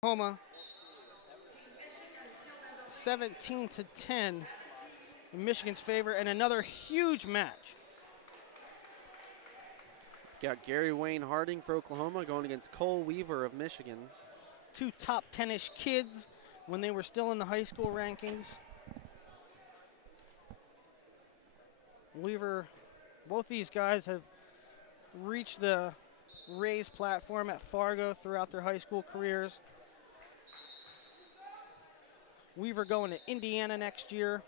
Oklahoma 17-10 in Michigan's favor, and another huge match. Got Gary Wayne Harding for Oklahoma going against Cole Weaver of Michigan. Two top 10-ish kids when they were still in the high school rankings. Weaver, both these guys have reached the raised platform at Fargo throughout their high school careers. Weaver going to Indiana next year,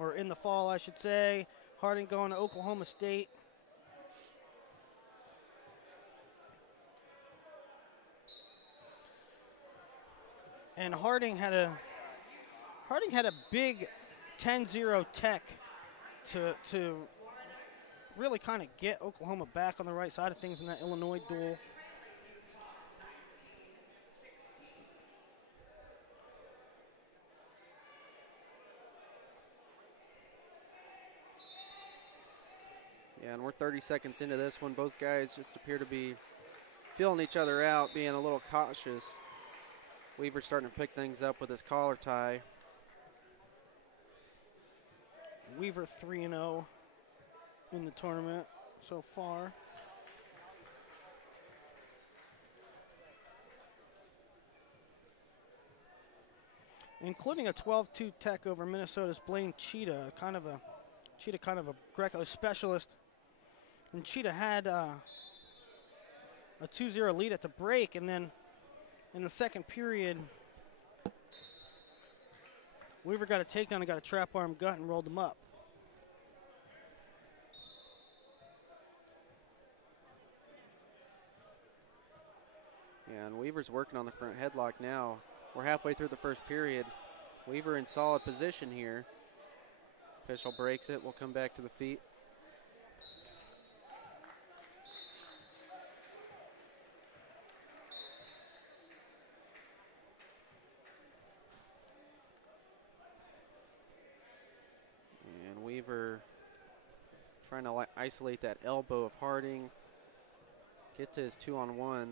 or in the fall, I should say. Harding going to Oklahoma State. And Harding had a big 10-0 tech to really kind of get Oklahoma back on the right side of things in that Illinois duel. Yeah, and we're 30 seconds into this one. Both guys just appear to be feeling each other out, being a little cautious. Weaver's starting to pick things up with his collar tie. Weaver 3-0 in the tournament so far. Including a 12-2 tech over Minnesota's Blaine Cheetah, kind of a Greco specialist. And Cheetah had a 2-0 lead at the break, and then in the second period, Weaver got a takedown and got a trap arm gut and rolled him up. Yeah, and Weaver's working on the front headlock now. We're halfway through the first period. Weaver in solid position here. Official breaks it. We'll come back to the feet. And Weaver trying to isolate that elbow of Harding. Get to his 2-on-1.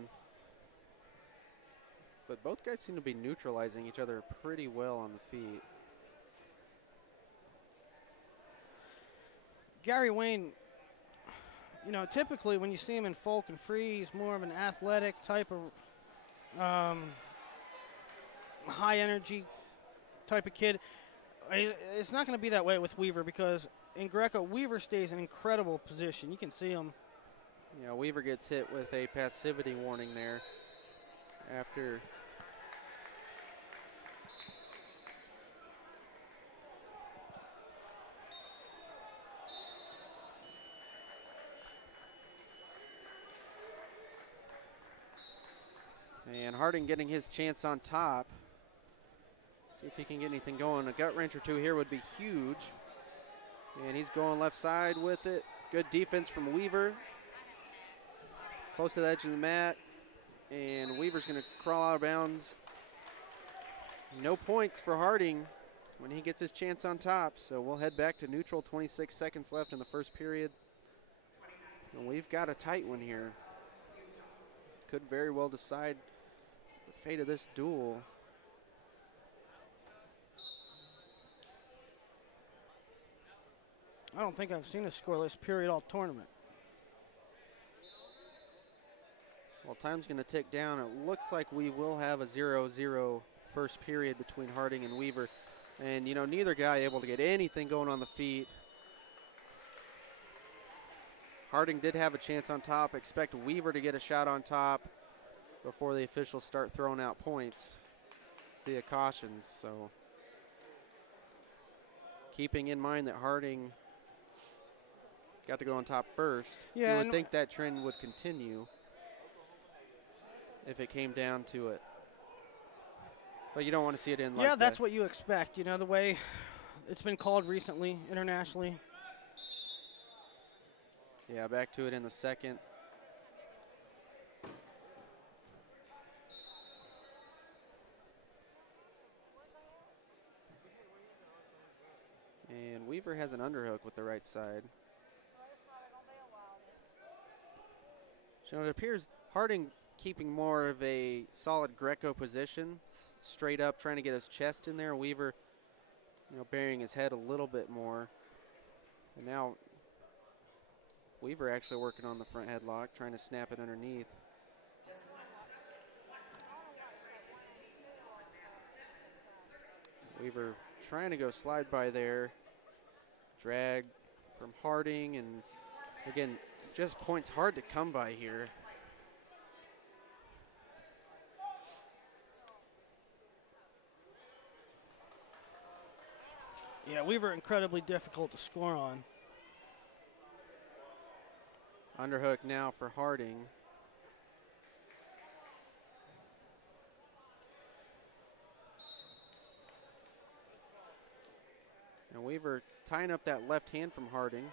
But both guys seem to be neutralizing each other pretty well on the feet. Gary Wayne, you know, typically when you see him in folk and free, he's more of an athletic type of high energy type of kid. It's not going to be that way with Weaver because in Greco, Weaver stays in incredible position. You can see him. Yeah, Weaver gets hit with a passivity warning there after. And Harding getting his chance on top. See if he can get anything going. A gut wrench or two here would be huge. And he's going left side with it. Good defense from Weaver. Close to the edge of the mat. And Weaver's going to crawl out of bounds. No points for Harding when he gets his chance on top. So we'll head back to neutral. 26 seconds left in the first period. And we've got a tight one here. Could very well decide the fate of this duel. I don't think I've seen a scoreless period all tournament. Well, time's going to tick down. It looks like we will have a 0-0 first period between Harding and Weaver. And, you know, neither guy able to get anything going on the feet. Harding did have a chance on top. Expect Weaver to get a shot on top before the officials start throwing out points via cautions. So keeping in mind that Harding got to go on top first, yeah, you would think that trend would continue if it came down to it. But you don't want to see it in like that. Yeah, that's what you expect, you know, the way it's been called recently internationally. Yeah, back to it in the second. And Weaver has an underhook with the right side. So it appears Harding keeping more of a solid Greco position, straight up, trying to get his chest in there. Weaver, burying his head a little bit more. And now Weaver actually working on the front headlock, trying to snap it underneath. Weaver trying to go slide by there. Drag from Harding, and again, just points hard to come by here. Yeah, Weaver incredibly difficult to score on. Underhook now for Harding. And Weaver tying up that left hand from Harding.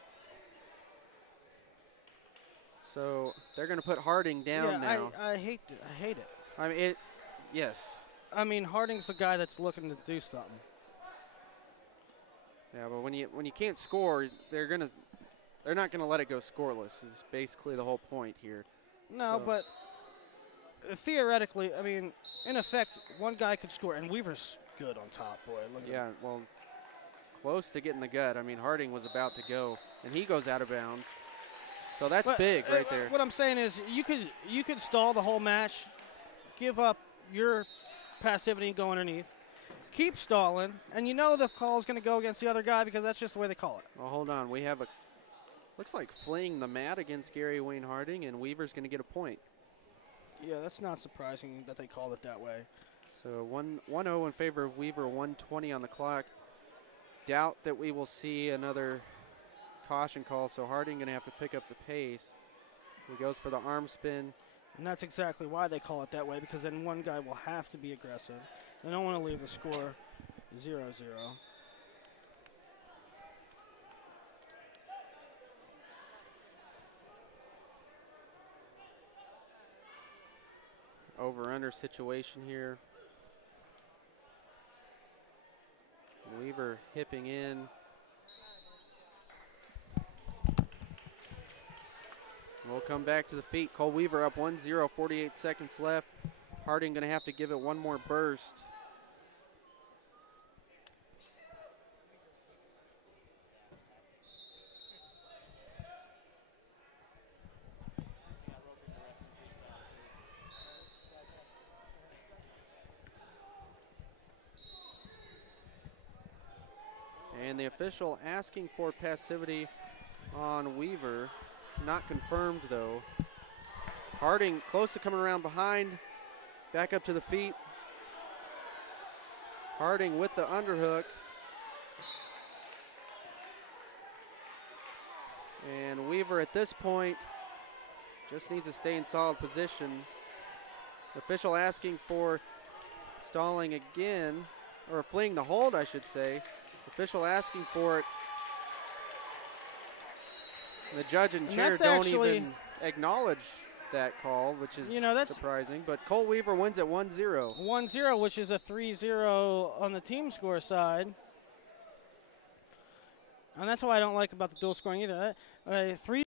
So they're going to put Harding down now. I hate it. I mean, yes. I mean, Harding's the guy that's looking to do something. Yeah, but when you can't score, they're not gonna let it go scoreless. Is basically the whole point here. No, but theoretically, I mean, in effect, one guy could score, and Weaver's good on top, boy. Look at him. Well, close to getting the gut. I mean, Harding was about to go, and he goes out of bounds. So that's big right there. What I'm saying is, you could stall the whole match, give up your passivity and go underneath. Keep stalling, and you know the call is going to go against the other guy because that's just the way they call it. Well, hold on. We have looks like fleeing the mat against Gary Wayne Harding, and Weaver's going to get a point. Yeah, that's not surprising that they called it that way. So 1-0 in favor of Weaver, 1:20 on the clock. Doubt that we will see another caution call, so Harding going to have to pick up the pace. He goes for the arm spin. And that's exactly why they call it that way, because then one guy will have to be aggressive. They don't want to leave the score 0-0. Over-under situation here. Weaver hipping in. We'll come back to the feet. Cole Weaver up 1-0, 48 seconds left. Harding going to have to give it one more burst. And the official asking for passivity on Weaver. Not confirmed, though. Harding close to coming around behind. Back up to the feet. Harding with the underhook. And Weaver at this point just needs to stay in solid position. The official asking for stalling again, or fleeing the hold, I should say. Official asking for it. The judge and chair don't even acknowledge that call, which is surprising. But Cole Weaver wins at 1-0. 1-0, which is a 3-0 on the team score side. And that's what I don't like about the dual scoring either. 3